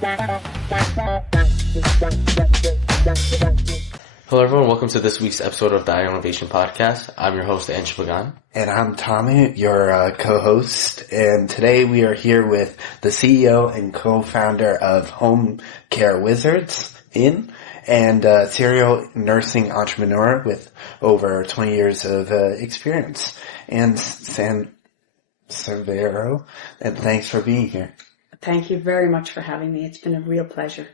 Hello everyone, welcome to this week's episode of the Ionavation podcast. I'm your host, Anne Sansevero. And I'm Tommy, your co-host, and today we are here with the CEO and co-founder of Homecare Wizards, and serial nursing entrepreneur with over 20 years of experience, Anne Sansevero, and thanks for being here. Thank you very much for having me. It's been a real pleasure.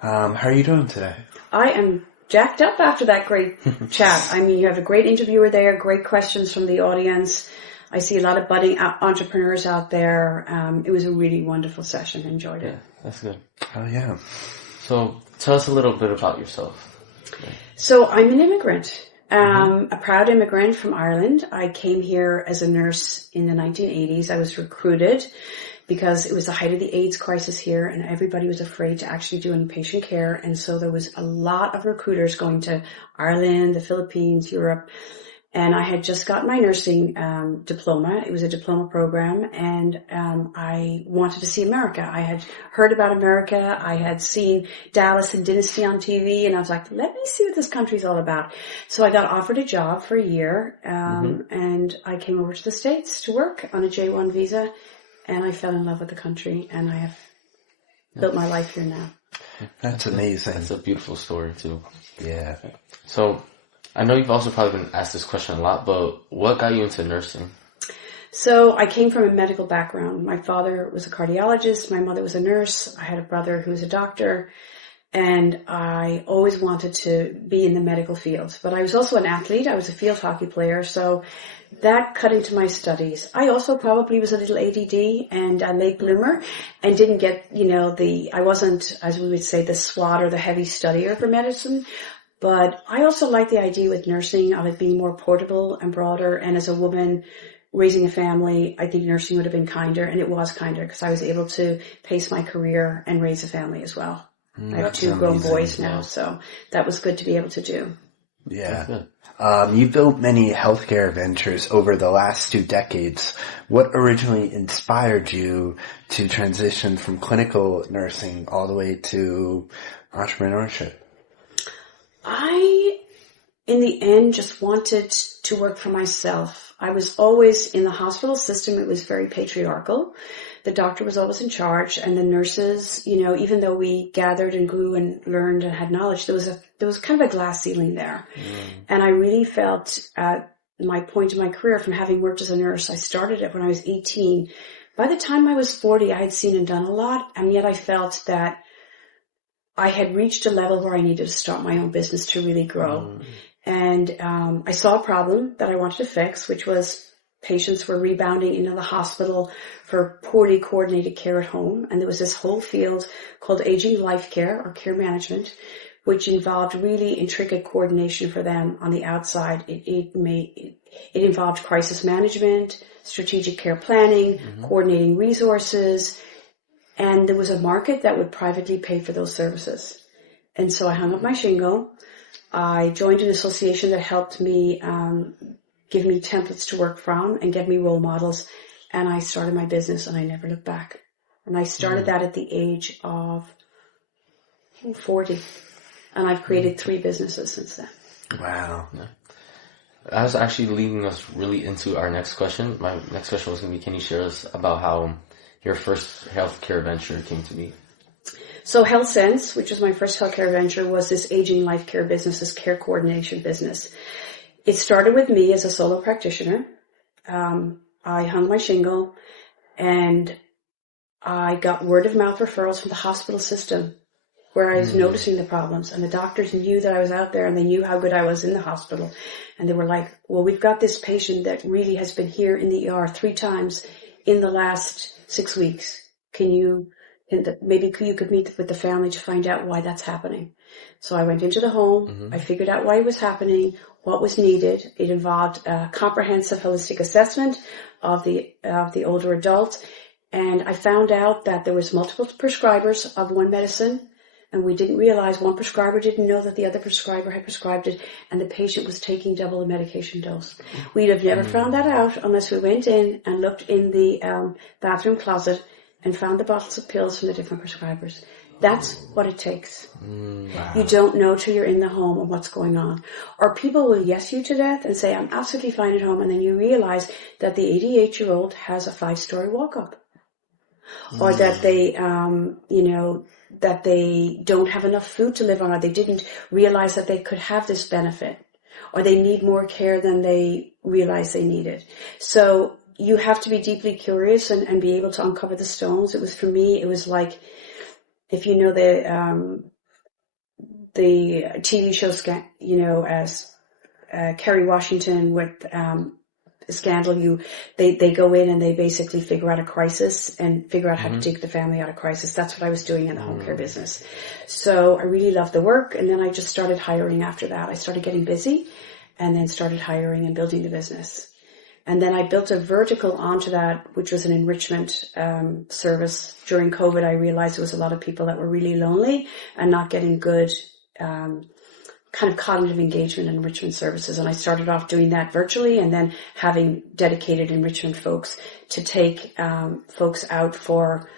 How are you doing today? I am jacked up after that great chat. I mean, you have a great interviewer there, great questions from the audience. I see a lot of budding entrepreneurs out there. It was a really wonderful session. Enjoyed it. Yeah, that's good. Oh, yeah. So, tell us a little bit about yourself. So, I'm an immigrant, a proud immigrant from Ireland. I came here as a nurse in the 1980s. I was recruited because it was the height of the AIDS crisis here and everybody was afraid to actually do inpatient care. And so there was a lot of recruiters going to Ireland, the Philippines, Europe. And I had just got my nursing diploma. It was a diploma program. And I wanted to see America. I had heard about America. I had seen Dallas and Dynasty on TV. And I was like, let me see what this country's all about. So I got offered a job for a year. And I came over to the States to work on a J-1 visa. And I fell in love with the country, and I have built my life here now. That's amazing. That's a beautiful story, too. Yeah. So, I know you've also probably been asked this question a lot, but what got you into nursing? So, I came from a medical background. My father was a cardiologist. My mother was a nurse. I had a brother who was a doctor. And I always wanted to be in the medical field. But I was also an athlete. I was a field hockey player. So that cut into my studies. I also probably was a little ADD and a late bloomer and didn't get, I wasn't, as we would say, the SWAT or the heavy studier for medicine. But I also like the idea with nursing of it being more portable and broader. And as a woman raising a family, I think nursing would have been kinder. And it was kinder because I was able to pace my career and raise a family as well. I have 2 grown boys now, so that was good to be able to do. Yeah. You built many healthcare ventures over the last 2 decades. What originally inspired you to transition from clinical nursing all the way to entrepreneurship? I, in the end, just wanted to work for myself. I was always in the hospital system. It was very patriarchal. The doctor was always in charge, and the nurses, even though we gathered and grew and learned and had knowledge, there was kind of a glass ceiling there. And I really felt at my point in my career from having worked as a nurse, I started it when I was 18. By the time I was 40, I had seen and done a lot, and yet I felt that I had reached a level where I needed to start my own business to really grow. And I saw a problem that I wanted to fix, which was patients were rebounding into the hospital for poorly coordinated care at home. And there was this whole field called aging life care or care management, which involved really intricate coordination for them on the outside. It involved crisis management, strategic care planning, coordinating resources. And there was a market that would privately pay for those services. And so I hung up my shingle. I joined an association that helped me give me templates to work from and give me role models. And I started my business and I never looked back. And I started that at the age of 40. And I've created 3 businesses since then. Wow. Yeah. That was actually leading us really into our next question. My next question was going to be, can you share us about how your first healthcare venture came to be? So HealthSense, which was my first healthcare venture, was this aging life care business, this care coordination business. It started with me as a solo practitioner. I hung my shingle and I got word of mouth referrals from the hospital system where I was noticing the problems, and the doctors knew that I was out there and they knew how good I was in the hospital. And they were like, well, we've got this patient that really has been here in the ER 3 times in the last 6 weeks. Maybe you could meet with the family to find out why that's happening. So I went into the home. I figured out why it was happening, what was needed. It involved a comprehensive holistic assessment of the older adult. And I found out that there was multiple prescribers of one medicine. And we didn't realize one prescriber didn't know that the other prescriber had prescribed it, and the patient was taking double the medication dose. We'd have never found that out unless we went in and looked in the bathroom closet and found the bottles of pills from the different prescribers. That's what it takes. Wow. You don't know till you're in the home and what's going on. Or people will yes you to death and say, I'm absolutely fine at home. And then you realize that the 88-year-old has a 5-story walk-up. Or that they, that they don't have enough food to live on, or they didn't realize that they could have this benefit, or they need more care than they realized they needed. So you have to be deeply curious and be able to uncover the stones. It was, for me, it was like, if you know the TV show, as Kerry Washington with Scandal, they go in and they basically figure out a crisis and figure out how to take the family out of crisis. That's what I was doing in the home care business. So I really loved the work, and then I just started hiring after that. I started getting busy and then started hiring and building the business. And then I built a vertical onto that, which was an enrichment service. During COVID, I realized there was a lot of people that were really lonely and not getting good kind of cognitive engagement and enrichment services. And I started off doing that virtually, and then having dedicated enrichment folks to take folks out for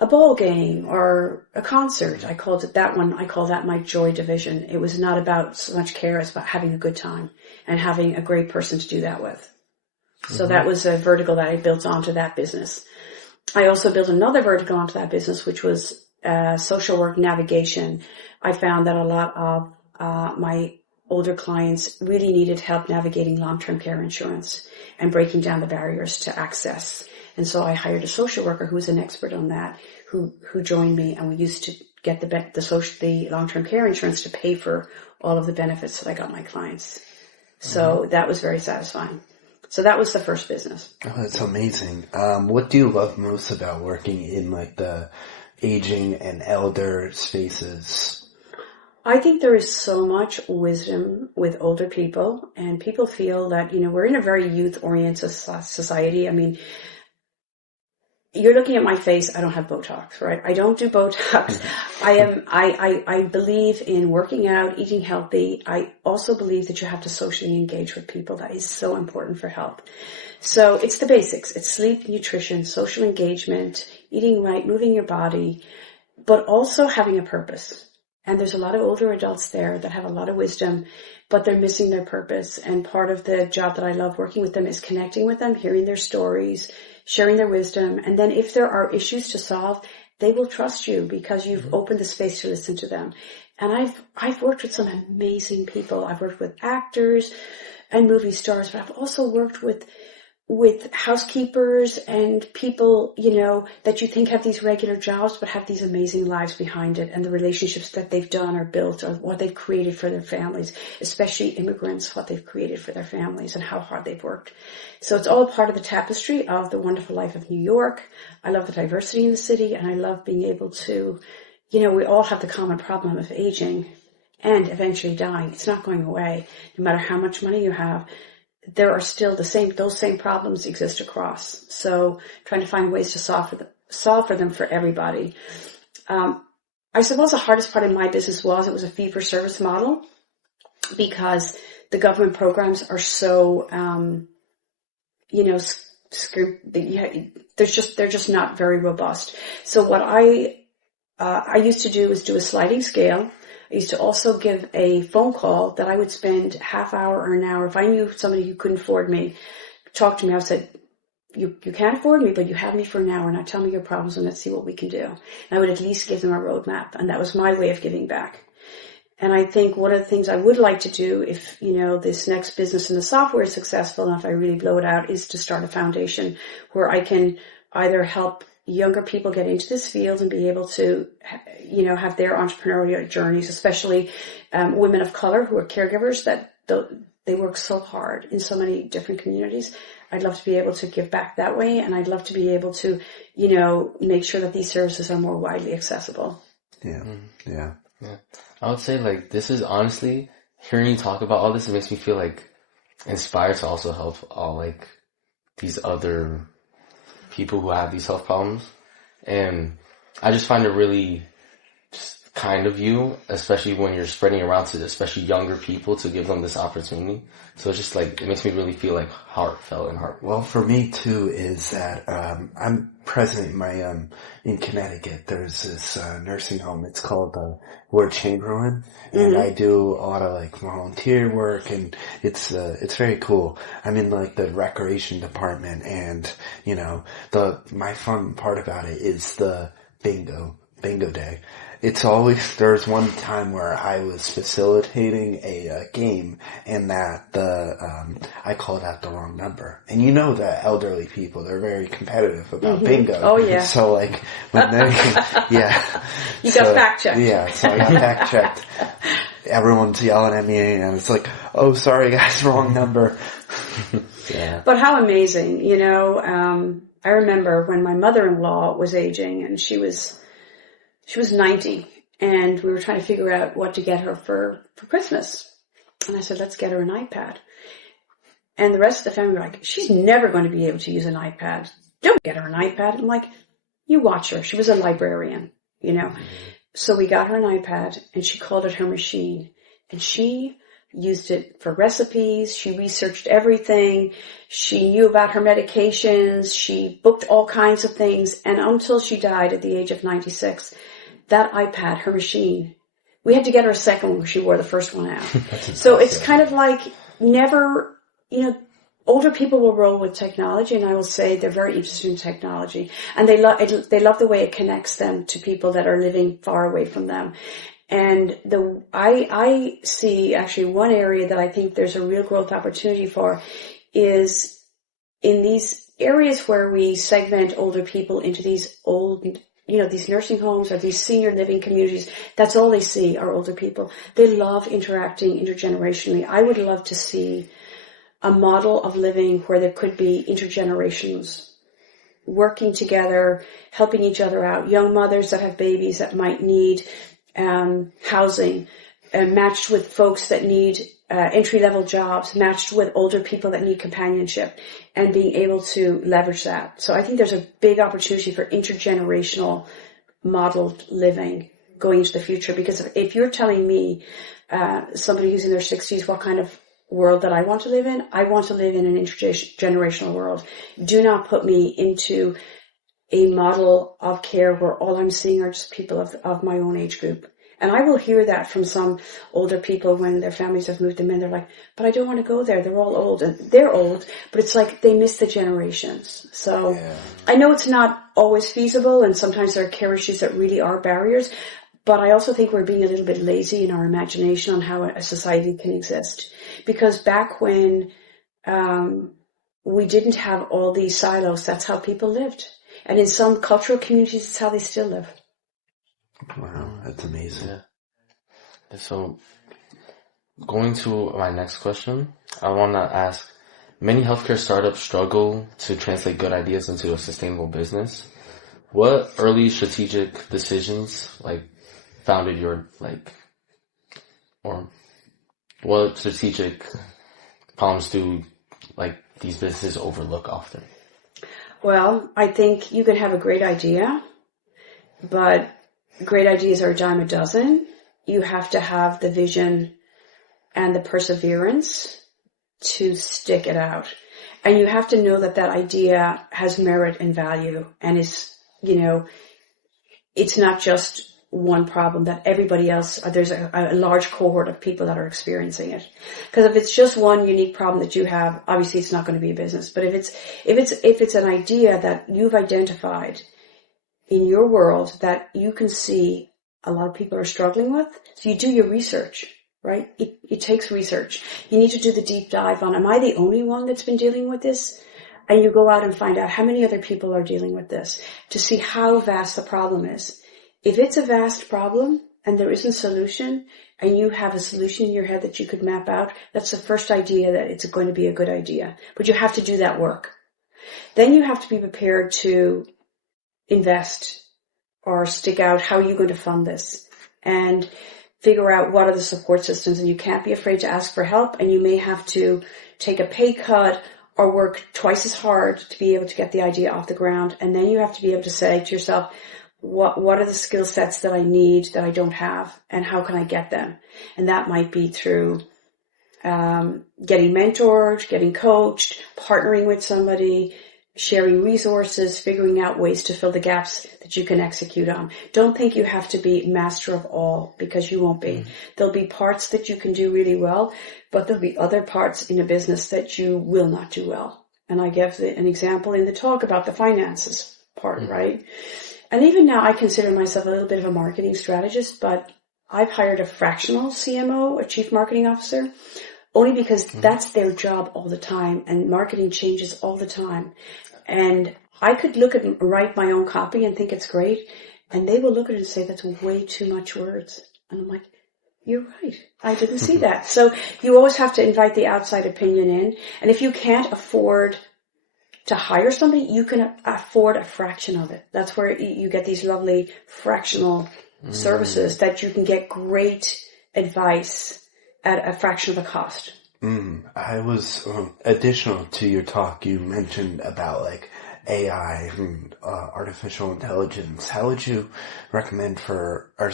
a ball game or a concert. I call that my joy division. It was not about so much care as about having a good time and having a great person to do that with. So that was a vertical that I built onto that business. I also built another vertical onto that business, which was social work navigation. I found that a lot of my older clients really needed help navigating long-term care insurance and breaking down the barriers to access. And so I hired a social worker who was an expert on that, who joined me, and we used to get the long-term care insurance to pay for all of the benefits that I got my clients. So that was very satisfying. So that was the first business. Oh, that's amazing. What do you love most about working in like the aging and elder spaces? I think there is so much wisdom with older people, and people feel that, we're in a very youth-oriented society. I mean, you're looking at my face. I don't have Botox, right? I don't do Botox. I believe in working out, eating healthy. I also believe that you have to socially engage with people. That is so important for health. So it's the basics. It's sleep, nutrition, social engagement, eating right, moving your body, but also having a purpose. And there's a lot of older adults there that have a lot of wisdom, but they're missing their purpose. And part of the job that I love working with them is connecting with them, hearing their stories, sharing their wisdom. And then if there are issues to solve, they will trust you because you've opened the space to listen to them. And I've worked with some amazing people. I've worked with actors and movie stars, but I've also worked with housekeepers and people, that you think have these regular jobs, but have these amazing lives behind it, and the relationships that they've done or built or what they've created for their families, especially immigrants, what they've created for their families and how hard they've worked. So it's all part of the tapestry of the wonderful life of New York. I love the diversity in the city, and I love being able to, we all have the common problem of aging and eventually dying. It's not going away. No matter how much money you have, there are still those same problems exist across. So trying to find ways to solve for them for everybody. I suppose the hardest part of my business it was a fee-for-service model, because the government programs are so, they're just not very robust. So what I used to do was do a sliding scale. I used to also give a phone call that I would spend half hour or an hour. If I knew somebody who couldn't afford me, talk to me, I would say, you can't afford me, but you have me for an hour. Now tell me your problems and let's see what we can do. And I would at least give them a roadmap. And that was my way of giving back. And I think one of the things I would like to do if, this next business in the software is successful, and if I really blow it out, is to start a foundation where I can either help younger people get into this field and be able to, have their entrepreneurial journeys, especially women of color who are caregivers, that they work so hard in so many different communities. I'd love to be able to give back that way, and I'd love to be able to, make sure that these services are more widely accessible. Yeah. Yeah. Yeah. I would say this is honestly, hearing you talk about all this, it makes me feel inspired to also help all these other people who have these health problems. And I just find it really kind of you, especially when you're spreading around to especially younger people to give them this opportunity. So it's just like, it makes me really feel like heartfelt and heart. Well, for me too is that, I'm present in Connecticut. There's this, nursing home. It's called, Ward Chamberlain. And I do a lot of like volunteer work, and it's very cool. I'm in like the recreation department, and, you know, my fun part about it is the bingo day. It's always, there's one time where I was facilitating a game, and that I called out the wrong number. And you know that elderly people, they're very competitive about bingo. Oh yeah. So like, when they, yeah. You got fact checked. Yeah, so I got fact checked. Everyone's yelling at me, and it's like, oh, sorry guys, wrong number. Yeah. But how amazing, you know, I remember when my mother-in-law was aging, and she was 90, and we were trying to figure out what to get her for Christmas. And I said, let's get her an iPad. And the rest of the family were like, she's never going to be able to use an iPad. Don't get her an iPad. I'm like, you watch her. She was a librarian, you know. So we got her an iPad, and she called it her machine. And she used it for recipes. She researched everything. She knew about her medications. She booked all kinds of things. And until she died at the age of 96, that iPad, her machine, we had to get her a second one because she wore the first one out. So it's kind of like never, you know, older people will roll with technology, and I will say they're very interested in technology, and they love the way it connects them to people that are living far away from them. And I see actually one area that I think there's a real growth opportunity for is in these areas where we segment older people into these old, you know, these nursing homes or these senior living communities. That's all they see are older people. They love interacting intergenerationally. I would love to see a model of living where there could be intergenerations working together, helping each other out. Young mothers that have babies that might need housing, matched with folks that need entry-level jobs, matched with older people that need companionship, and being able to leverage that. So I think there's a big opportunity for intergenerational modeled living going into the future, because if you're telling me, somebody who's in their 60s, what kind of world that I want to live in, I want to live in an intergenerational world. Do not put me into a model of care where all I'm seeing are just people of my own age group. And I will hear that from some older people when their families have moved them in. They're like, but I don't want to go there. They're all old. And they're old, but it's like they miss the generations. So yeah. I know it's not always feasible, and sometimes there are care issues that really are barriers. But I also think we're being a little bit lazy in our imagination on how a society can exist. Because back when we didn't have all these silos, that's how people lived. And in some cultural communities, it's how they still live. Wow, that's amazing. Yeah. So, going to my next question, I want to ask, many healthcare startups struggle to translate good ideas into a sustainable business. What early strategic decisions, founded your, or what strategic problems do, these businesses overlook often? Well, I think you can have a great idea, but great ideas are a dime a dozen. You have to have the vision and the perseverance to stick it out. And you have to know that that idea has merit and value and is, it's not just one problem, that everybody else, there's a large cohort of people that are experiencing it. Because if it's just one unique problem that you have, obviously it's not going to be a business. But if it's an idea that you've identified in your world that you can see a lot of people are struggling with, so you do your research, right? It takes research. You need to do the deep dive on, am I the only one that's been dealing with this? And you go out and find out how many other people are dealing with this to see how vast the problem is. If it's a vast problem and there isn't a solution, and you have a solution in your head that you could map out, that's the first idea that it's going to be a good idea. But you have to do that work. Then you have to be prepared to invest or stick out, how are you going to fund this? And figure out what are the support systems. And you can't be afraid to ask for help, and you may have to take a pay cut or work twice as hard to be able to get the idea off the ground. And then you have to be able to say to yourself, what are the skill sets that I need that I don't have, and how can I get them? And that might be through getting mentored, getting coached, partnering with somebody, sharing resources, figuring out ways to fill the gaps that you can execute on. Don't think you have to be master of all, because you won't be. There'll be parts that you can do really well, but there'll be other parts in a business that you will not do well. And I gave an example in the talk about the finances part, right? And even now I consider myself a little bit of a marketing strategist, but I've hired a fractional CMO, a chief marketing officer, only because that's their job all the time, and marketing changes all the time. And I could look at and write my own copy and think it's great, and they will look at it and say, that's way too much words. And I'm like, you're right. I didn't see that. So you always have to invite the outside opinion in. And if you can't afford to hire somebody, you can afford a fraction of it. That's where you get these lovely fractional services that you can get great advice at a fraction of the cost. I was, additional to your talk, you mentioned about like AI and artificial intelligence. How would you recommend for our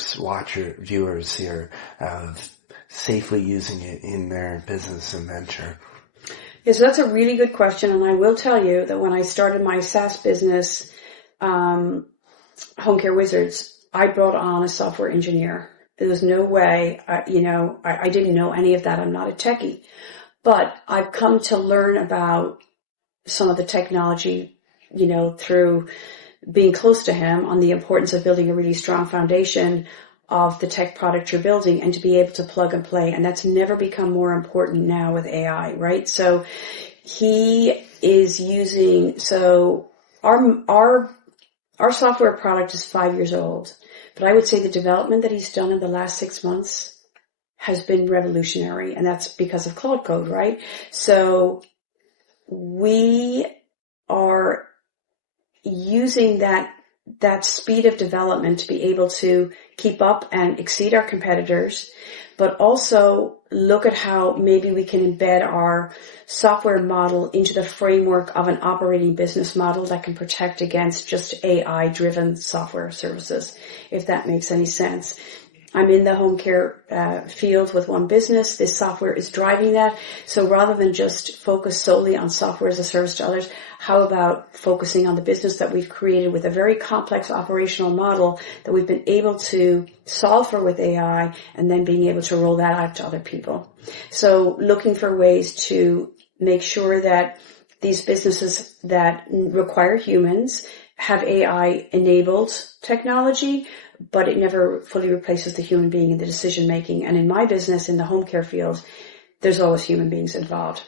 viewers here safely using it in their business and venture? Yeah, so that's a really good question. And I will tell you that when I started my SaaS business, Homecare Wizards, I brought on a software engineer. There was no way, I didn't know any of that. I'm not a techie. But I've come to learn about some of the technology, through being close to him, on the importance of building a really strong foundation of the tech product you're building, and to be able to plug and play. And that's never become more important now with AI, right? So he is using, our software product is 5 years old. But I would say the development that he's done in the last 6 months has been revolutionary, and that's because of Cloud Code, right? So we are using that speed of development to be able to keep up and exceed our competitors, but also look at how maybe we can embed our software model into the framework of an operating business model that can protect against just AI-driven software services, if that makes any sense. I'm in the home care field with one business. This software is driving that. So rather than just focus solely on software as a service to others, how about focusing on the business that we've created with a very complex operational model that we've been able to solve for with AI, and then being able to roll that out to other people. So looking for ways to make sure that these businesses that require humans have AI-enabled technology, but it never fully replaces the human being in the decision making. And in my business, in the home care field, there's always human beings involved.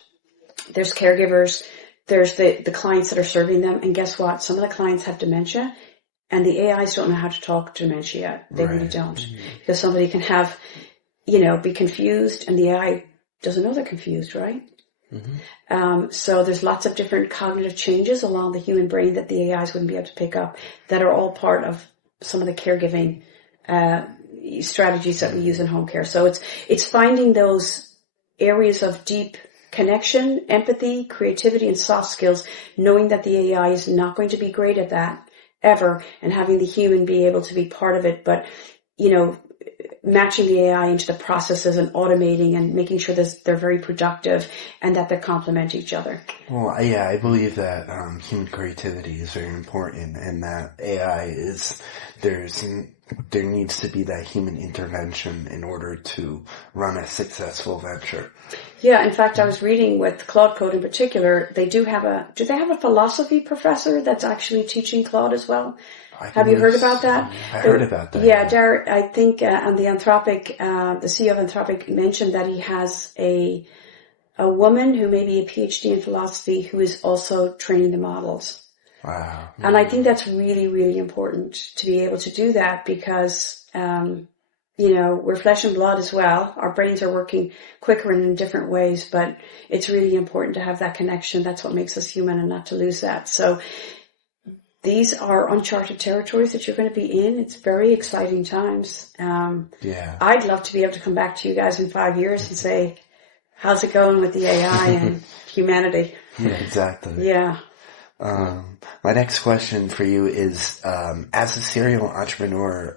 There's caregivers, there's the clients that are serving them, and guess what? Some of the clients have dementia, and the AIs don't know how to talk dementia yet. They really don't. Because somebody can have, be confused, and the AI doesn't know they're confused, right? So there's lots of different cognitive changes along the human brain that the AIs wouldn't be able to pick up, that are all part of some of the caregiving strategies that we use in home care. So it's finding those areas of deep connection, empathy, creativity, and soft skills, knowing that the AI is not going to be great at that ever, and having the human be able to be part of it, but matching the AI into the processes and automating and making sure that they're very productive and that they complement each other. Well, yeah, I believe that human creativity is very important, and that AI there needs to be that human intervention in order to run a successful venture. Yeah, in fact, I was reading with Claude Code in particular, do they have a philosophy professor that's actually teaching Claude as well? Have you heard about that? I heard about that. Yeah, Derek, I think on the Anthropic, the CEO of Anthropic mentioned that he has a woman who may be a PhD in philosophy who is also training the models. Wow. And I think that's really, really important to be able to do that, because, we're flesh and blood as well. Our brains are working quicker and in different ways, but it's really important to have that connection. That's what makes us human, and not to lose that. So these are uncharted territories that you're going to be in. It's very exciting times. I'd love to be able to come back to you guys in 5 years and say, how's it going with the AI and humanity? Yeah, exactly. Yeah. My next question for you is, as a serial entrepreneur,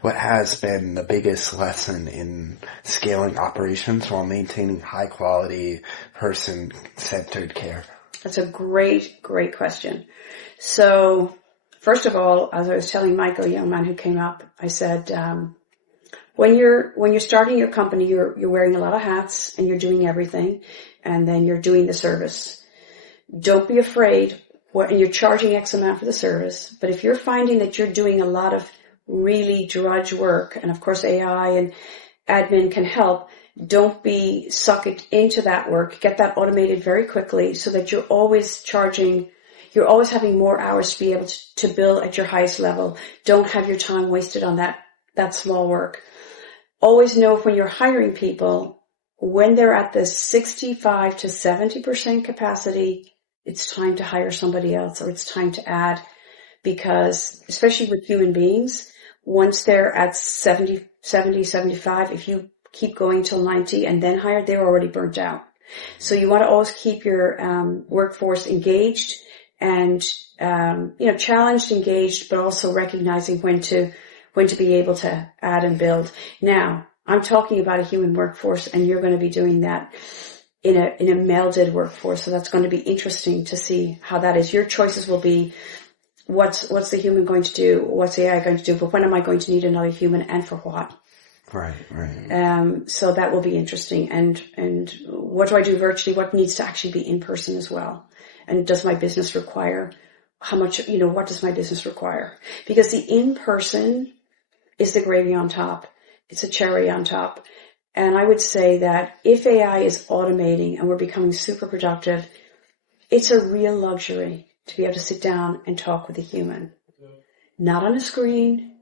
what has been the biggest lesson in scaling operations while maintaining high quality, person-centered care? That's a great, great question. So, first of all, as I was telling Michael, a young man who came up, I said, when you're starting your company, you're wearing a lot of hats and you're doing everything, and then you're doing the service. Don't be afraid. And you're charging X amount for the service, but if you're finding that you're doing a lot of really drudge work, and of course AI and admin can help, don't be sucked into that work. Get that automated very quickly so that you're always having more hours to be able to bill at your highest level. Don't have your time wasted on that small work. Always know when you're hiring people, when they're at the 65 to 70% capacity, it's time to hire somebody else, or it's time to add, because especially with human beings, once they're at 70, 75, if you keep going till 90 and then hire, they're already burnt out. So you want to always keep your workforce engaged and challenged, engaged, but also recognizing when to be able to add and build. Now, I'm talking about a human workforce, and you're going to be doing that in a melded workforce. So that's going to be interesting to see how that is. Your choices will be, what's the human going to do? What's the AI going to do? But when am I going to need another human, and for what? Right. So that will be interesting. And what do I do virtually? What needs to actually be in person as well? And does my business require how much, what does my business require? Because the in-person is the gravy on top. It's a cherry on top. And I would say that if AI is automating and we're becoming super productive, it's a real luxury to be able to sit down and talk with a human. Not on a screen,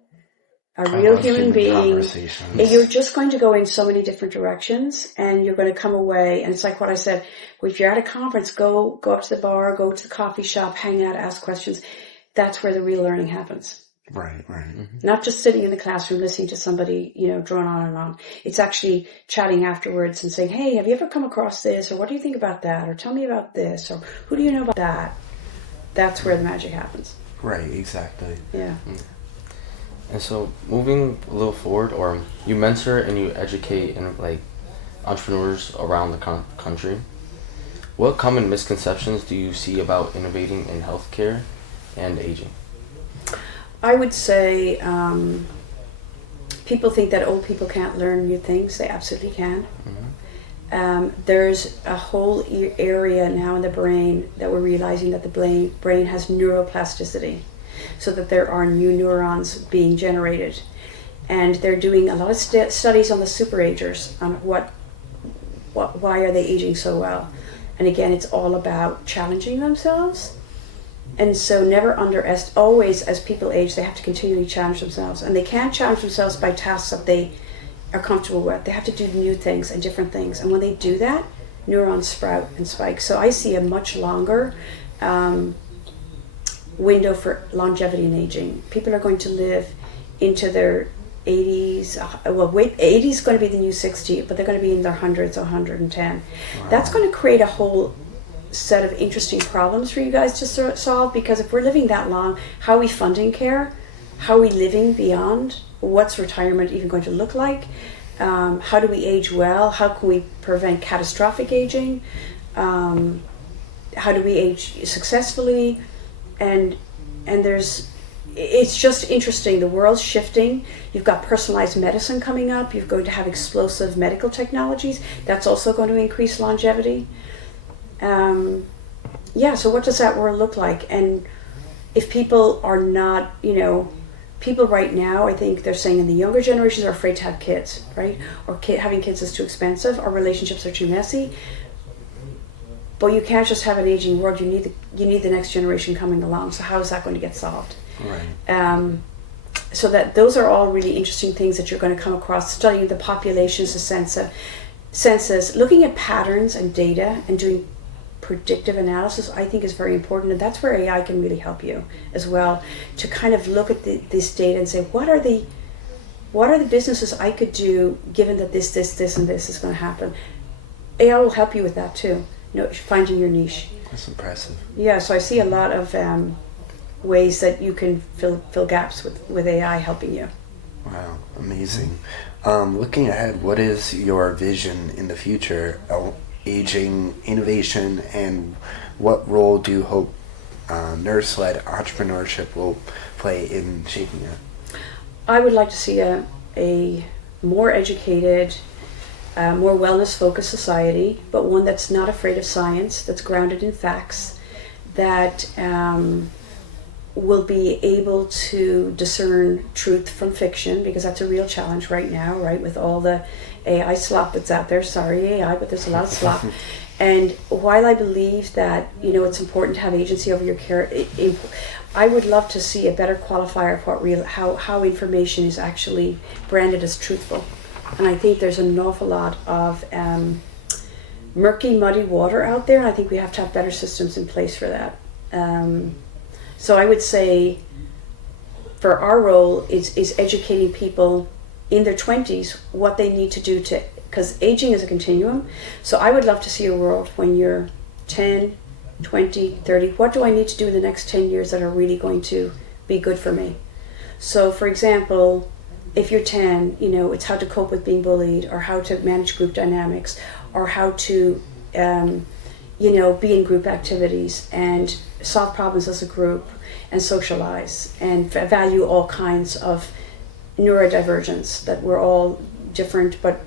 a real human being. You're just going to go in so many different directions, and you're going to come away. And it's like what I said, if you're at a conference, go up to the bar, go to the coffee shop, hang out, ask questions. That's where the real learning happens. Right. Mm-hmm. Not just sitting in the classroom listening to somebody, drone on and on. It's actually chatting afterwards and saying, hey, have you ever come across this? Or what do you think about that? Or tell me about this? Or who do you know about that? That's where the magic happens. Right, exactly. Yeah. And so moving a little forward, or you mentor and you educate entrepreneurs around the country. What common misconceptions do you see about innovating in healthcare and aging? I would say people think that old people can't learn new things. They absolutely can. Mm-hmm. There's a whole area now in the brain that we're realizing that the brain has neuroplasticity, so that there are new neurons being generated. And they're doing a lot of studies on the superagers, on why are they aging so well. And again, it's all about challenging themselves. And so never underestimate, always as people age, they have to continually challenge themselves. And they can't challenge themselves by tasks that they are comfortable with. They have to do new things and different things. And when they do that, neurons sprout and spike. So I see a much longer window for longevity in aging. People are going to live into their 80s. 80 is going to be the new 60, but they're going to be in their hundreds, 110. Wow. That's going to create a whole set of interesting problems for you guys to solve, because if we're living that long, how are we funding care? How are we living beyond? What's retirement even going to look like? How do we age well? How can we prevent catastrophic aging? How do we age successfully? And it's just interesting. The world's shifting. You've got personalized medicine coming up. You're going to have explosive medical technologies. That's also going to increase longevity. So what does that world look like? And if people are not, people right now, I think they're saying in the younger generations are afraid to have kids, right? Or having kids is too expensive, or relationships are too messy. But you can't just have an aging world. You need the next generation coming along. So how is that going to get solved? Right. So that those are all really interesting things that you're going to come across. Studying the populations, the census, looking at patterns and data, and doing predictive analysis, I think is very important. And that's where AI can really help you as well, to kind of look at this data and say, what are the businesses I could do given that this, and this is going to happen? AI will help you with that too. finding your niche. That's impressive. Yeah, so I see a lot of ways that you can fill gaps with AI helping you. Wow, amazing. Looking ahead, what is your vision in the future of aging, innovation, and what role do you hope nurse-led entrepreneurship will play in shaping it? I would like to see a more educated, more wellness-focused society, but one that's not afraid of science, that's grounded in facts, that will be able to discern truth from fiction, because that's a real challenge right now, right, with all the AI slop that's out there. Sorry, AI, but there's a lot of slop. And while I believe that, it's important to have agency over your care, I would love to see a better qualifier of what how information is actually branded as truthful. And I think there's an awful lot of murky, muddy water out there, and I think we have to have better systems in place for that. So I would say for our role is educating people in their 20s what they need to do because aging is a continuum. So I would love to see a world when you're 10, 20, 30, what do I need to do in the next 10 years that are really going to be good for me? So for example, if you're 10, it's how to cope with being bullied, or how to manage group dynamics, or how to, be in group activities and solve problems as a group and socialize and value all kinds of neurodivergence, that we're all different, but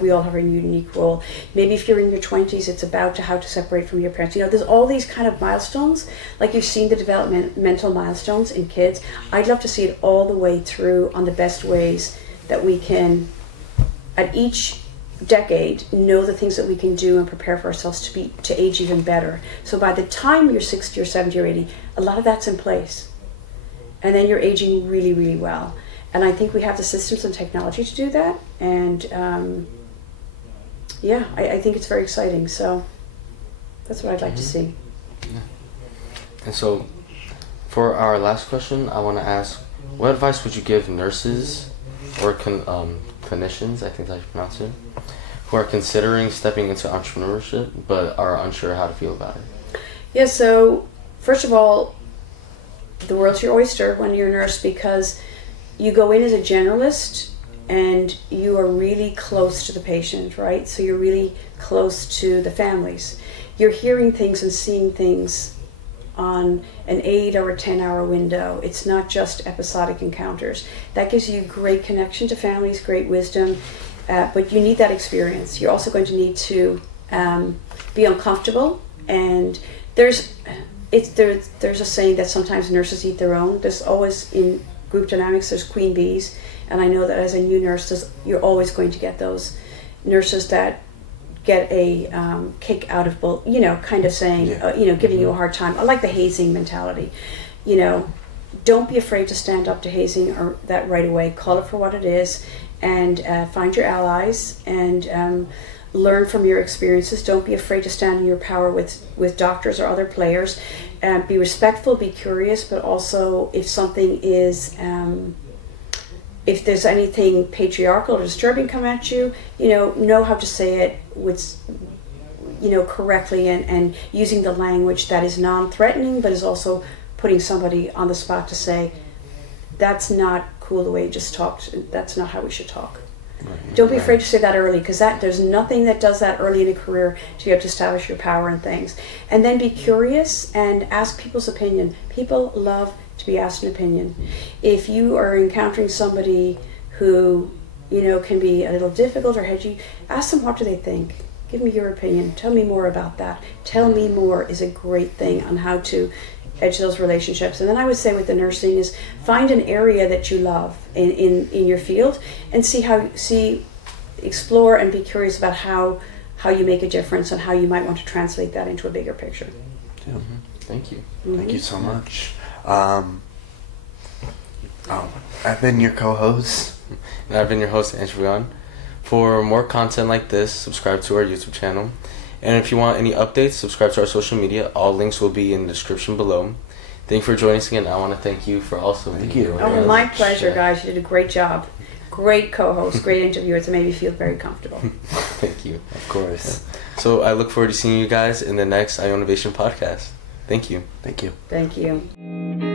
we all have a unique role. Maybe if you're in your 20s, it's about how to separate from your parents. There's all these kind of milestones, like you've seen the developmental milestones in kids. I'd love to see it all the way through on the best ways that we can, at each decade, know the things that we can do and prepare for ourselves to age even better. So by the time you're 60 or 70 or 80, a lot of that's in place. And then you're aging really, really well. And I think we have the systems and technology to do that. And I think it's very exciting. So that's what I'd like to see. Yeah. And so for our last question, I want to ask, what advice would you give nurses or clinicians, I think that's how you pronounce it, who are considering stepping into entrepreneurship but are unsure how to feel about it? Yeah, so first of all, the world's your oyster when you're a nurse, because you go in as a generalist and you are really close to the patient, right? So you're really close to the families. You're hearing things and seeing things on an 8 or a 10-hour window. It's not just episodic encounters. That gives you great connection to families, great wisdom, but you need that experience. You're also going to need to be uncomfortable, and there's a saying that sometimes nurses eat their own. There's always, in group dynamics, there's queen bees, and I know that as a new nurse, you're always going to get those nurses that get a kick out of, kind of saying, giving you a hard time. I like the hazing mentality. Don't be afraid to stand up to hazing or that right away. Call it for what it is, and find your allies and learn from your experiences. Don't be afraid to stand in your power with doctors or other players. Be respectful, be curious, but also if something is, if there's anything patriarchal or disturbing come at you, know how to say it with, correctly and using the language that is non-threatening, but is also putting somebody on the spot to say, that's not cool the way you just talked. That's not how we should talk. Right. Don't be afraid to say that early, because there's nothing that does that early in a career to be able to establish your power and things. And then be curious and ask people's opinion. People love to be asked an opinion. If you are encountering somebody who, can be a little difficult or hedgy, ask them, what do they think? Give me your opinion. Tell me more about that. Tell me more is a great thing on how to edge those relationships. And then I would say with the nursing is find an area that you love in your field and explore and be curious about how you make a difference and how you might want to translate that into a bigger picture. Yeah. Mm-hmm. Thank you. Mm-hmm. Thank you so much. I've been your co-host. And I've been your host, Andrew. For more content like this, subscribe to our YouTube channel. And if you want any updates, subscribe to our social media. All links will be in the description below. Thank you for joining us again. I want to thank you for also being here. Oh, my pleasure, guys. You did a great job. great co-host, great interviewer. It's made me feel very comfortable. Thank you. Of course. So I look forward to seeing you guys in the next Ionavation podcast. Thank you. Thank you. Thank you.